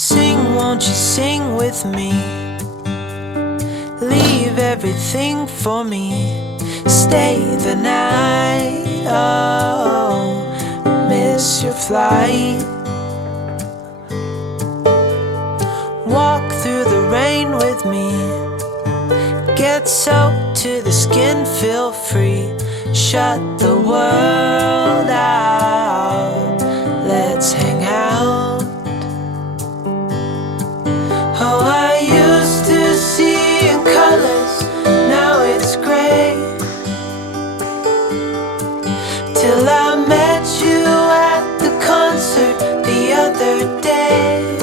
Sing, won't you sing with me? Leave everything for me. Stay the night, oh, miss your flight. Walk through the rain with me. Get soaked to the skin, feel free. Shut the world out, let's hang out. Oh, I used to see in colors, now it's gray. Till I met you at the concert the other day.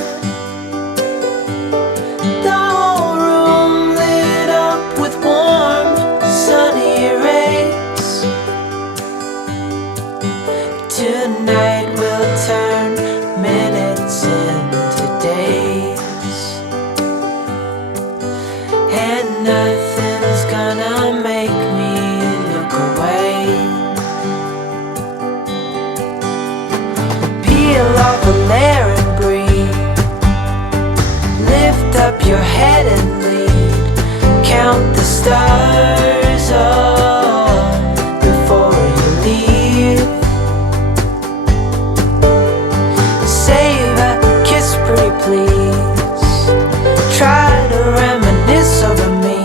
The whole room lit up with warm, sunny rays. Tonight we'll turn minutes into days, and nothing's gonna make me look away. Peel off a layer and breathe. Lift up your head and lead. Count the stars, oh, before you leave. Save a kiss, pretty please. Try to reminisce over me.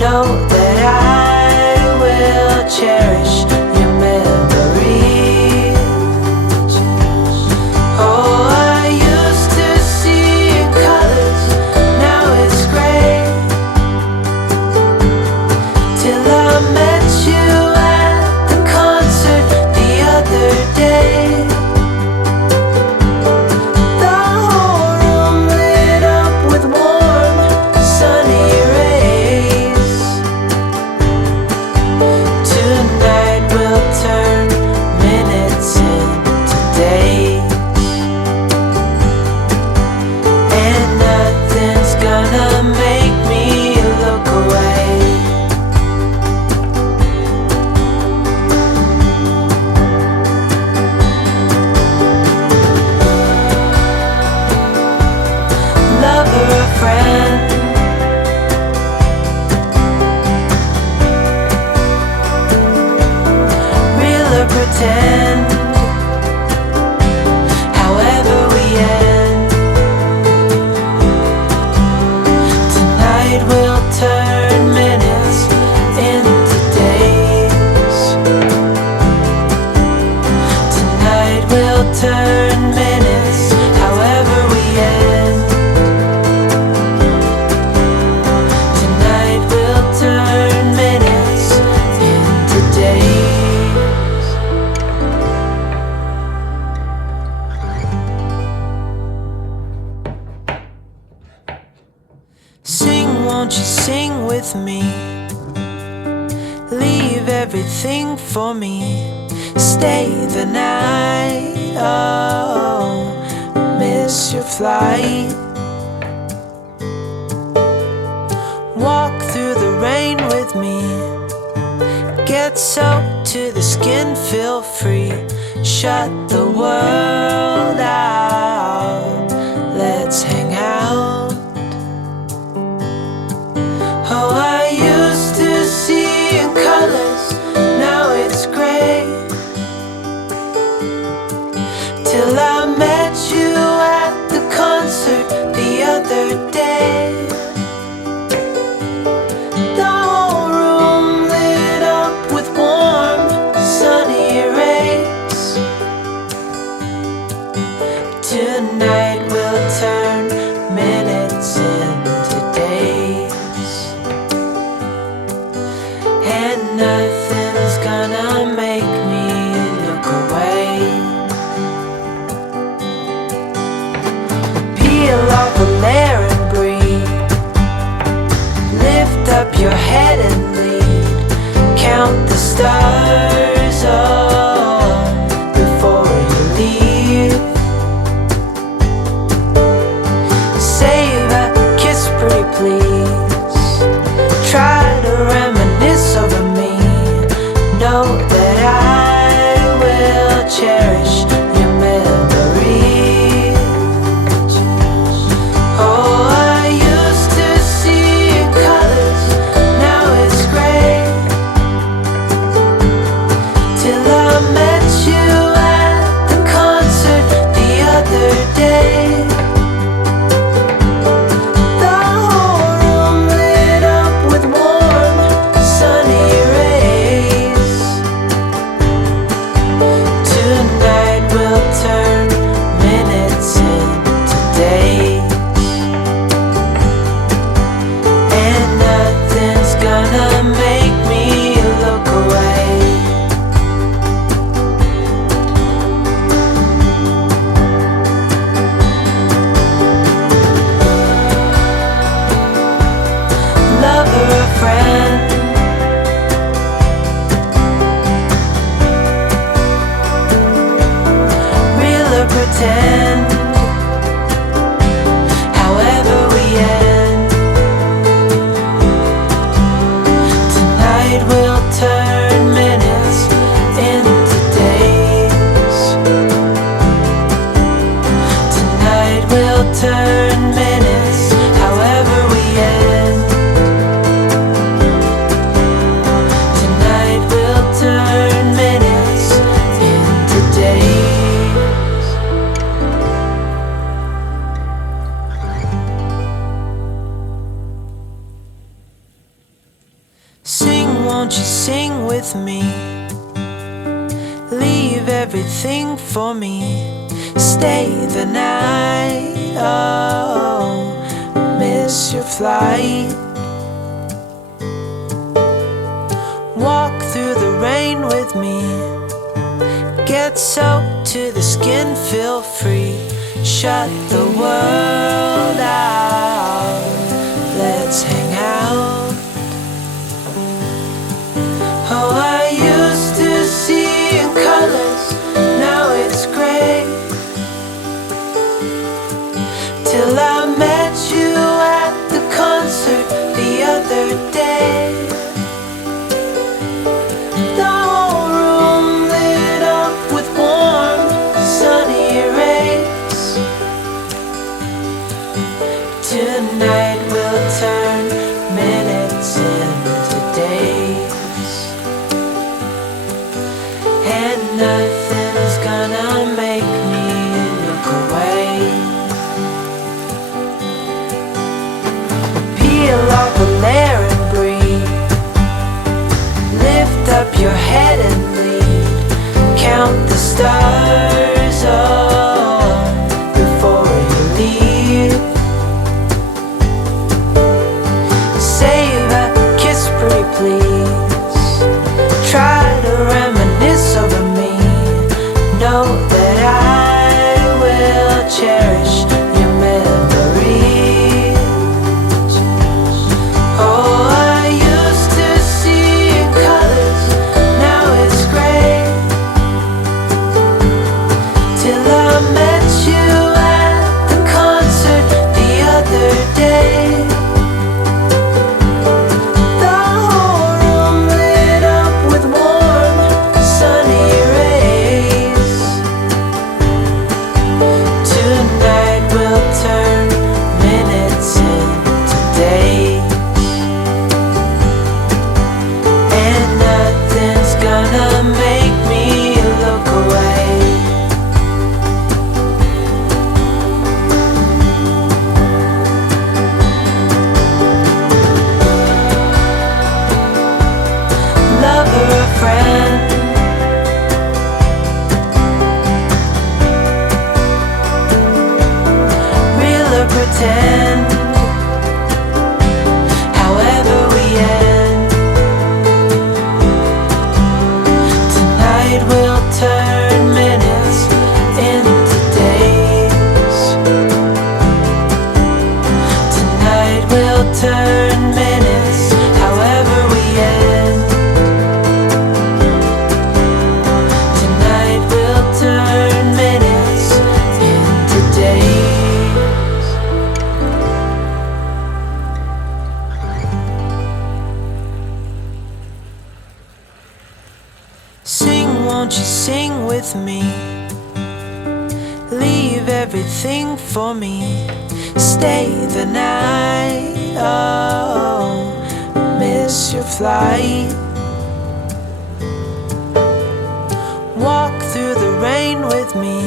Know that I will cherish your memories. Oh, I used to see in colors, now it's gray. Till I met you at the concert the other day. The whole room lit up with warm, sunny rays. Tonight we'll turn minutes into days, and nothing's gonna make me look away. Lover or friend, real or pretend, however we end. Tonight we'll turn minutes into days. Tonight we'll turn minutes, however we end. Tonight we'll turn minutes into days. Sing, won't you sing with me? Leave everything for me. Stay the night, oh, miss your flight. Walk through the rain with me. Get soaked to the skin, feel free. Shut the world out, let's hang out. Oh, I used to see in colors, now it's gray. Till I met you at the concert the other day. The whole room lit up with warm, sunny rays. Tonight we'll turn minutes into days, and nothing's gonna make me look away. Peel off a layer and breathe. Lift up your head and lead. Count the stars, oh, before you leave. Save a kiss, pretty please. Try to reminisce over me. Know that I will cherish your memories. with me. Leave everything for me. Stay the night. Oh, miss your flight. Walk through the rain with me. Get soaked to the skin, feel free. Shut the world out. Let's hang out. Oh, I used to see in colors, now it's gray. Till I met you at the concert the other day. The whole room lit up with warm, sunny rays. Tonight we'll turn minutes into days, and nothing's gonna make me look away. Peel off a layer and breathe. Lift up your head and lead. Count the stars before you leave. Save a kiss, pretty please. Try to reminisce over me. Know that I will cherish your memories. Oh, I used to see in colors, now it's gray. Till I met you at the concert the other day. The whole room lit up with warm, sunny rays. Tonight we'll turn minutes into days, and nothing's gonna make me look away. Lover or friend, real or pretend, however we end. Tonight we'll turn minutes into days. Tonight we'll turn minutes, however we end. Tonight we'll turn minutes into days. Sing, won't you sing with me? Leave everything for me. Stay the night. Oh, miss your flight. Walk through the rain with me.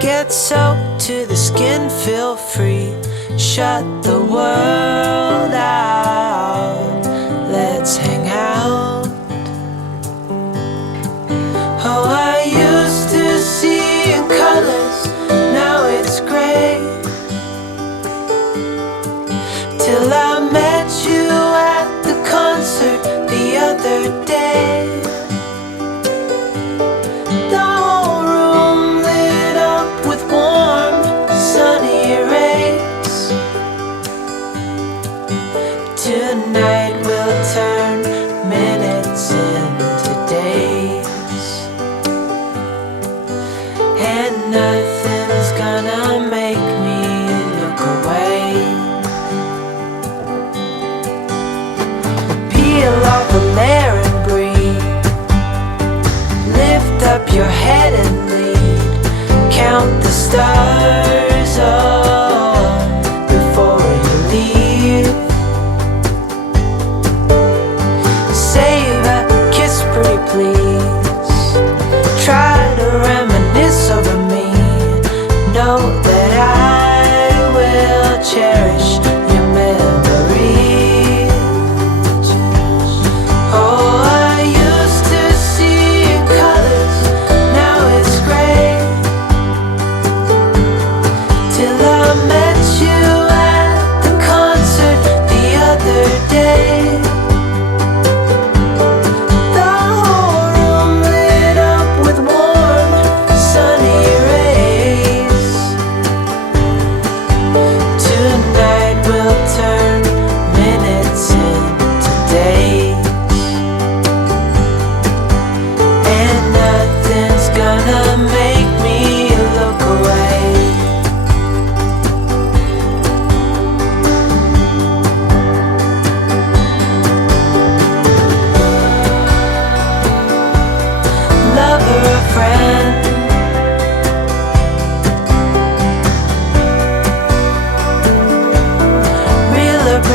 Get soaked to the skin, feel free. Shut the world out. Let's hang out. Oh, I used to see in colors, now it's gray. Till I met you at the concert the other day. The whole room lit up with warm, sunny rays. Tonight we'll turn minutes into days, and nothing's gonna make me look away. Peel off a layer and breathe. Lift up your head and lead. Count the stars before you leave. Save a kiss, pretty please. Try to reminisce over me. Know that I will cherish your memories. Oh, I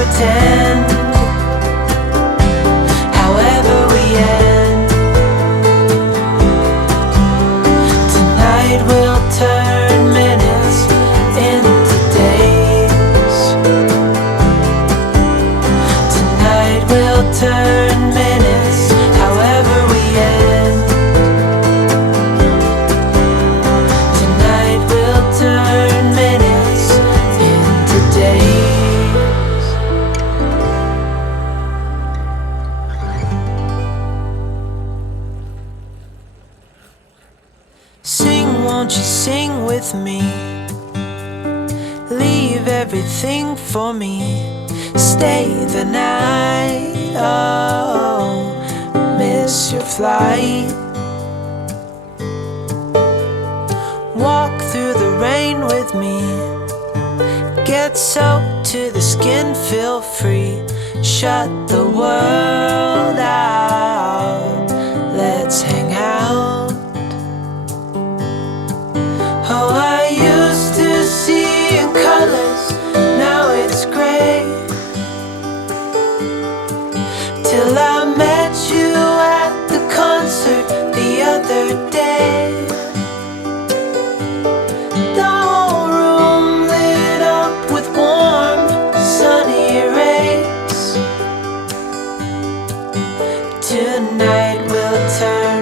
pretend. However we end, tonight we'll turn minutes into days. Tonight we'll turn minutes, however we end. Tonight we'll turn minutes into days. Sing, won't you sing with me? Leave everything for me. Stay the night. Oh, miss your flight. Walk through the rain with me. Get soaked to the skin, feel free. Shut the world out. Let's hang out. Oh, I used to see in colors, now it's gray. Till I met you at the concert the other day. The whole room lit up with warm, sunny rays. Tonight we'll turn